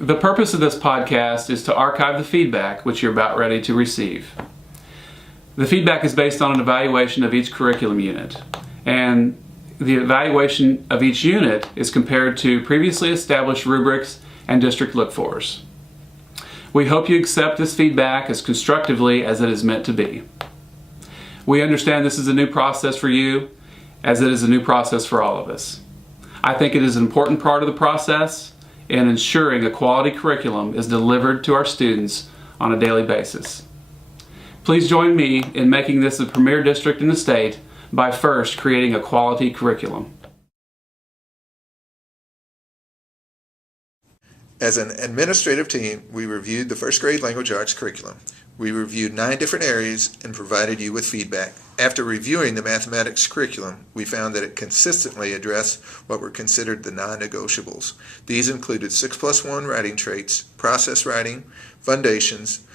The purpose of this podcast is to archive the feedback which you're about ready to receive. The feedback is based on an evaluation of each curriculum unit, and the evaluation of each unit is compared to previously established rubrics and district look-fors. We hope you accept this feedback as constructively as it is meant to be. We understand this is a new process for you, as it is a new process for all of us. I think it is an important part of the process in ensuring a quality curriculum is delivered to our students on a daily basis. Please join me in making this the premier district in the state by first creating a quality curriculum. As an administrative team, we reviewed the first grade language arts curriculum. We reviewed 9 different areas and provided you with feedback. After reviewing the mathematics curriculum, we found that it consistently addressed what were considered the non-negotiables. These included 6+1 writing traits, process writing, foundations,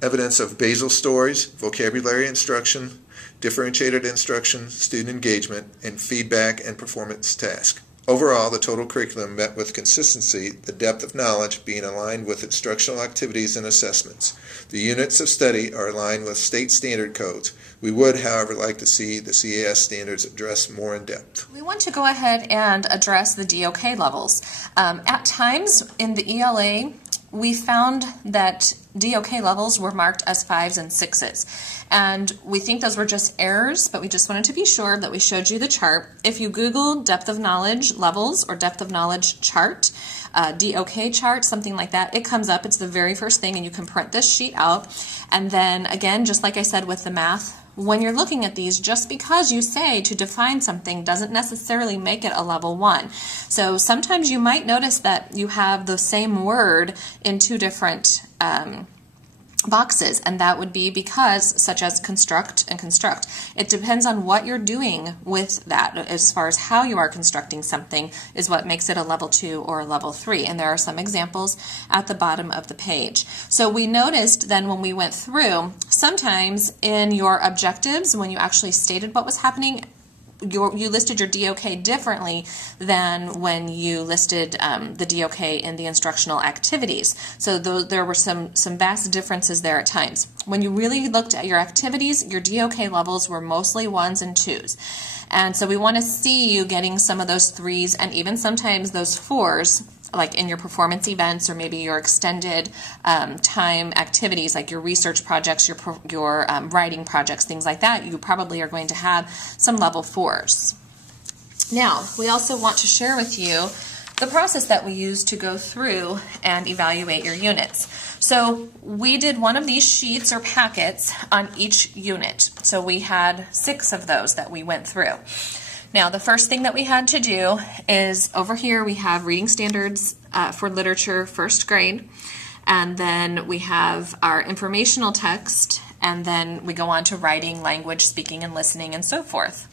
evidence of basal stories, vocabulary instruction, differentiated instruction, student engagement, and feedback and performance task. Overall, the total curriculum met with consistency, the depth of knowledge being aligned with instructional activities and assessments. The units of study are aligned with state standard codes. We would, however, like to see the CAS standards addressed more in depth. We want to go ahead and address the DOK levels. At times in the ELA, we found that DOK levels were marked as 5s and 6s. And we think those were just errors, but we just wanted to be sure that we showed you the chart. If you Google depth of knowledge levels or depth of knowledge chart, DOK chart, something like that, it comes up. It's the very first thing, and you can print this sheet out. And then again, just like I said with the math, when you're looking at these, just because you say to define something doesn't necessarily make it a level 1. So sometimes you might notice that you have the same word in 2 different boxes, and that would be because, such as construct and construct. It depends on what you're doing with that. As far as how you are constructing something is what makes it a level 2 or a level 3, and there are some examples at the bottom of the page. So we noticed then when we went through, sometimes in your objectives, when you actually stated what was happening, you listed your DOK differently than when you listed the DOK in the instructional activities. So there were some vast differences there at times. When you really looked at your activities, your DOK levels were mostly 1s and 2s. And so we want to see you getting some of those 3s and even sometimes those 4s, like in your performance events or maybe your extended time activities like your research projects, your writing projects, things like that. You probably are going to have some level 4s. Now, we also want to share with you the process that we use to go through and evaluate your units. So we did one of these sheets or packets on each unit. So we had 6 of those that we went through. Now, the first thing that we had to do is over here we have reading standards for literature, first grade, and then we have our informational text, and then we go on to writing, language, speaking, and listening, and so forth.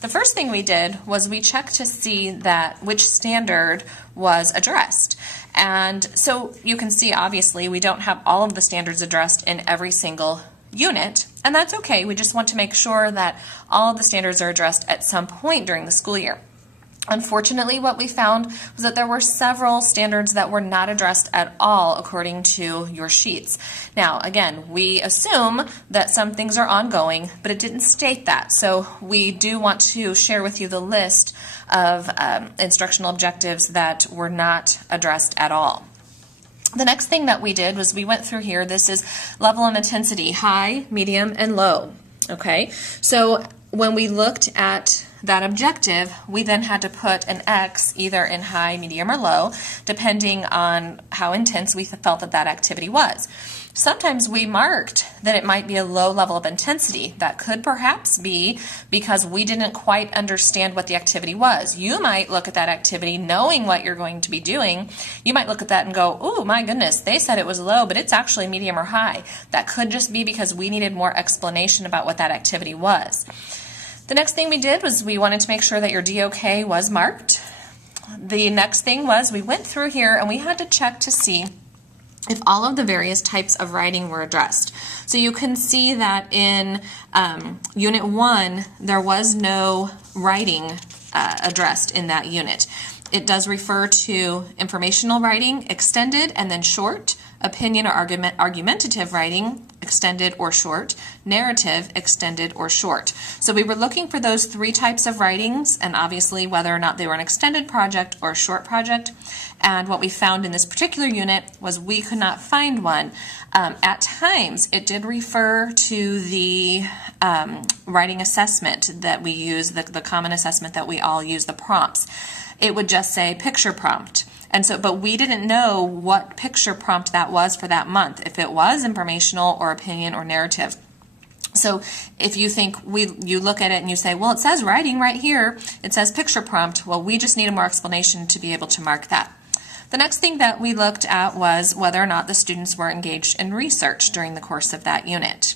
The first thing we did was we checked to see that which standard was addressed. And so you can see, obviously, we don't have all of the standards addressed in every single unit, and that's okay. We just want to make sure that all of the standards are addressed at some point during the school year. Unfortunately, what we found was that there were several standards that were not addressed at all according to your sheets. Now, again, we assume that some things are ongoing, but it didn't state that. So we do want to share with you the list of instructional objectives that were not addressed at all. The next thing that we did was we went through here. This is level and intensity, high, medium, and low. Okay, so when we looked at that objective, we then had to put an X either in high, medium, or low, depending on how intense we felt that activity was. Sometimes we marked that it might be a low level of intensity. That could perhaps be because we didn't quite understand what the activity was. You might look at that activity knowing what you're going to be doing. You might look at that and go, oh my goodness, they said it was low, but it's actually medium or high. That could just be because we needed more explanation about what that activity was. The next thing we did was we wanted to make sure that your DOK was marked. The next thing was we went through here and we had to check to see if all of the various types of writing were addressed. So you can see that in Unit 1, there was no writing addressed in that unit. It does refer to informational writing, extended and then short, opinion or argumentative writing, extended or short, narrative, extended or short. So we were looking for those three types of writings, and obviously whether or not they were an extended project or a short project. And what we found in this particular unit was we could not find one. At times, it did refer to the writing assessment that we use, the common assessment that we all use, the prompts. It would just say picture prompt. And so, but we didn't know what picture prompt that was for that month, if it was informational or opinion or narrative. So if you think you look at it and you say, well, it says writing right here, it says picture prompt. Well, we just need a more explanation to be able to mark that. The next thing that we looked at was whether or not the students were engaged in research during the course of that unit.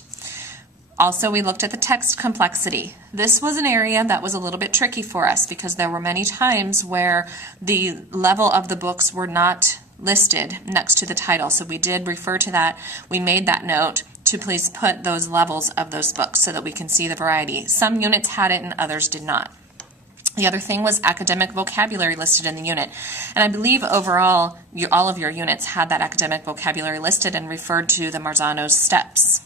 Also, we looked at the text complexity. This was an area that was a little bit tricky for us because there were many times where the level of the books were not listed next to the title. So we did refer to that. We made that note to please put those levels of those books so that we can see the variety. Some units had it and others did not. The other thing was academic vocabulary listed in the unit. And I believe overall, all of your units had that academic vocabulary listed and referred to the Marzano's steps.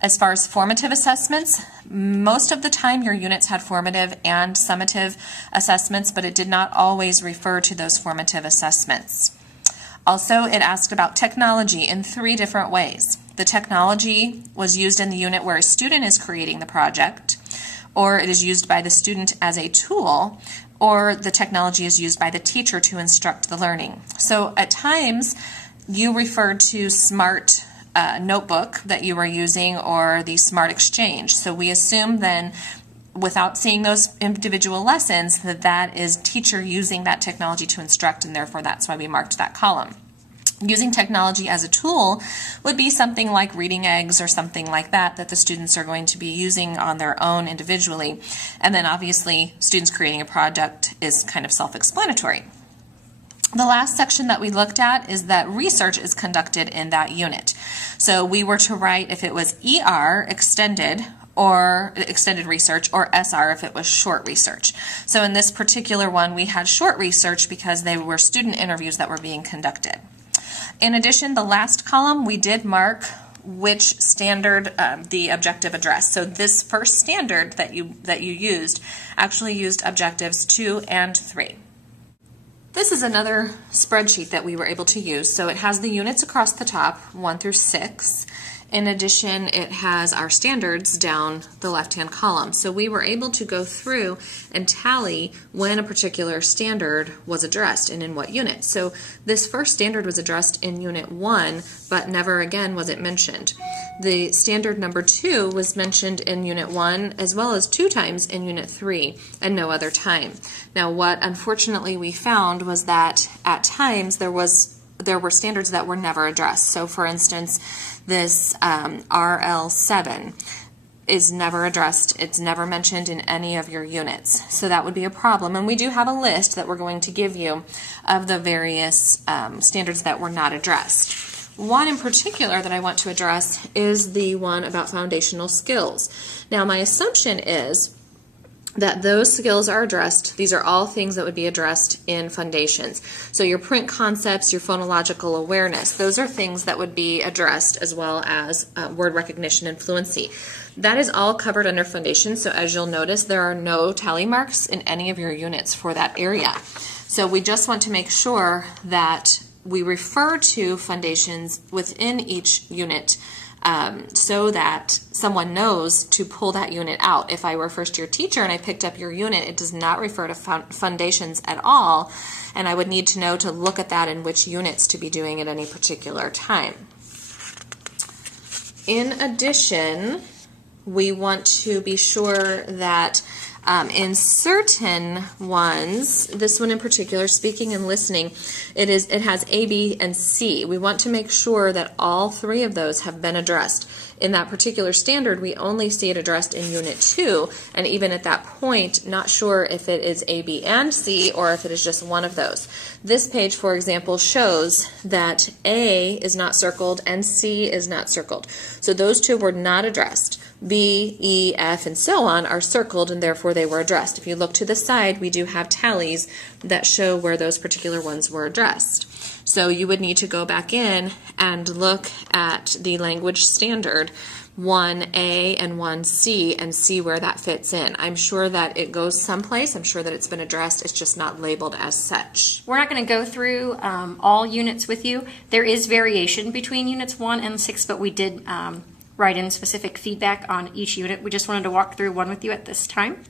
As far as formative assessments, most of the time your units had formative and summative assessments, but it did not always refer to those formative assessments. Also, it asked about technology in 3 different ways. The technology was used in the unit where a student is creating the project, or it is used by the student as a tool, or the technology is used by the teacher to instruct the learning. So at times, you referred to SMART notebook that you were using or the SMART Exchange. So we assume then, without seeing those individual lessons, that is teacher using that technology to instruct, and therefore that's why we marked that column. Using technology as a tool would be something like reading eggs or something like that the students are going to be using on their own individually. And then obviously students creating a project is kind of self-explanatory. The last section that we looked at is that research is conducted in that unit. So we were to write if it was ER, extended, or extended research, or SR if it was short research. So in this particular one, we had short research because they were student interviews that were being conducted. In addition, the last column, we did mark which standard the objective addressed. So this first standard that you used actually used objectives 2 and 3. This is another spreadsheet that we were able to use. So it has the units across the top, 1 through 6. In addition, it has our standards down the left-hand column. So we were able to go through and tally when a particular standard was addressed and in what unit. So this first standard was addressed in Unit 1, but never again was it mentioned. The standard number 2 was mentioned in Unit 1 as well as 2 times in Unit 3 and no other time. Now what unfortunately we found was that at times there were standards that were never addressed. So for instance, this RL7 is never addressed. It's never mentioned in any of your units. So that would be a problem. And we do have a list that we're going to give you of the various standards that were not addressed. One in particular that I want to address is the one about foundational skills. Now my assumption is that those skills are addressed. These are all things that would be addressed in foundations. So your print concepts, your phonological awareness, those are things that would be addressed, as well as word recognition and fluency. That is all covered under foundations. So as you'll notice, there are no tally marks in any of your units for that area. So we just want to make sure that we refer to foundations within each unit so that someone knows to pull that unit out. If I were a first-year teacher and I picked up your unit, it does not refer to foundations at all, and I would need to know to look at that and which units to be doing at any particular time. In addition, we want to be sure that in certain ones, this one in particular, speaking and listening, it has A, B, and C. We want to make sure that all 3 of those have been addressed. In that particular standard, we only see it addressed in Unit 2, and even at that point, not sure if it is A, B, and C, or if it is just one of those. This page, for example, shows that A is not circled and C is not circled. So those 2 were not addressed. B, E, F, and so on are circled, and therefore they were addressed. If you look to the side, we do have tallies that show where those particular ones were addressed. So you would need to go back in and look at the language standard 1A and 1C and see where that fits in. I'm sure that it goes someplace. I'm sure that it's been addressed. It's just not labeled as such. We're not going to go through all units with you. There is variation between units 1 and 6, but we did write in specific feedback on each unit. We just wanted to walk through one with you at this time.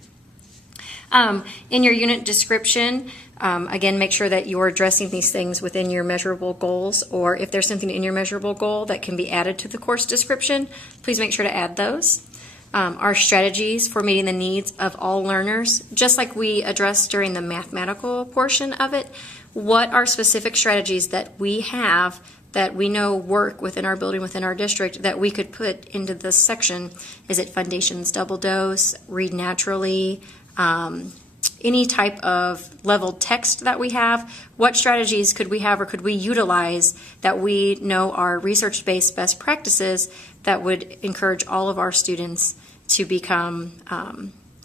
In your unit description, again, make sure that you're addressing these things within your measurable goals, or if there's something in your measurable goal that can be added to the course description, please make sure to add those. Our strategies for meeting the needs of all learners, just like we addressed during the mathematical portion of it, what are specific strategies that we have that we know work within our building, within our district, that we could put into this section? Is it Foundations Double Dose, Read Naturally, any type of leveled text that we have? What strategies could we have or could we utilize that we know are research-based best practices that would encourage all of our students to become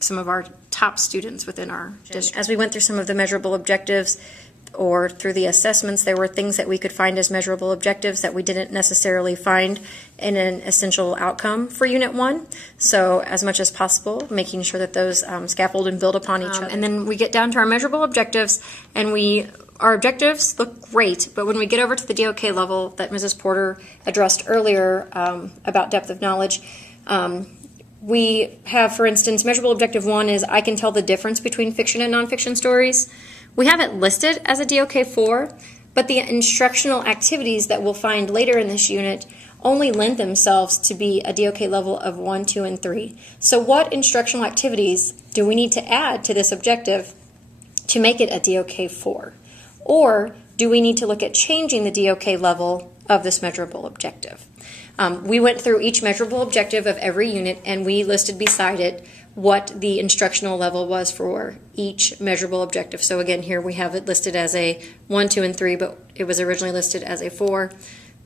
some of our top students within our district? As we went through some of the measurable objectives or through the assessments, there were things that we could find as measurable objectives that we didn't necessarily find in an essential outcome for Unit 1. So as much as possible, making sure that those scaffold and build upon each other. And then we get down to our measurable objectives, and our objectives look great, but when we get over to the DOK level that Mrs. Porter addressed earlier about depth of knowledge, we have, for instance, measurable objective 1 is I can tell the difference between fiction and nonfiction stories. We have it listed as a DOK4, but the instructional activities that we'll find later in this unit only lend themselves to be a DOK level of 1, 2, and 3. So what instructional activities do we need to add to this objective to make it a DOK4? Or do we need to look at changing the DOK level of this measurable objective? We went through each measurable objective of every unit, and we listed beside it what the instructional level was for each measurable objective. So again, here we have it listed as a 1, 2, and 3, but it was originally listed as a 4.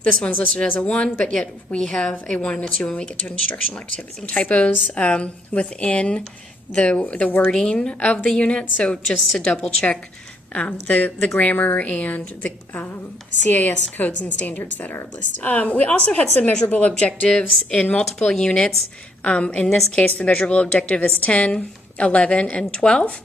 This one's listed as a 1, but yet we have a 1 and a 2 when we get to instructional activities. Some typos within the wording of the unit, so just to double check the grammar and the CAS codes and standards that are listed. We also had some measurable objectives in multiple units. In this case, the measurable objective is 10, 11, and 12.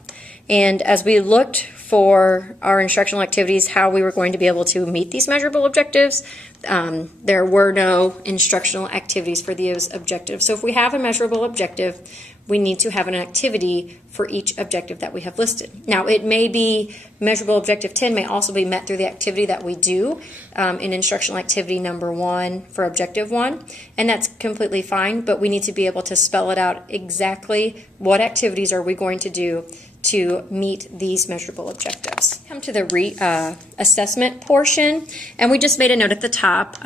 And as we looked for our instructional activities, how we were going to be able to meet these measurable objectives, there were no instructional activities for those objectives. So if we have a measurable objective, we need to have an activity for each objective that we have listed. Now, it may be measurable objective 10 may also be met through the activity that we do in instructional activity number 1 for objective 1, and that's completely fine, but we need to be able to spell it out exactly what activities are we going to do to meet these measurable objectives. Come to the assessment portion, and we just made a note at the top.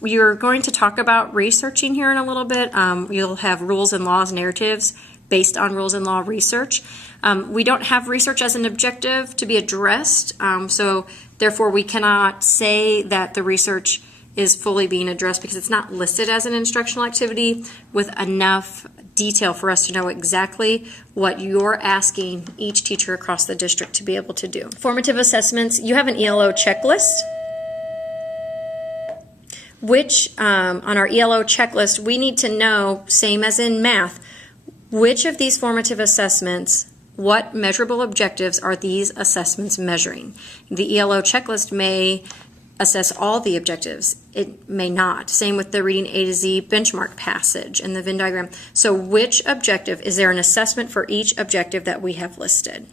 You're going to talk about researching here in a little bit. You'll have rules and laws narratives based on rules and law research. We don't have research as an objective to be addressed, so therefore we cannot say that the research is fully being addressed because it's not listed as an instructional activity with enough detail for us to know exactly what you're asking each teacher across the district to be able to do. Formative assessments, you have an ELO checklist, which on our ELO checklist, we need to know, same as in math, which of these formative assessments, what measurable objectives are these assessments measuring? The ELO checklist may assess all the objectives. It may not. Same with the reading A to Z benchmark passage and the Venn diagram. So which objective, is there an assessment for each objective that we have listed?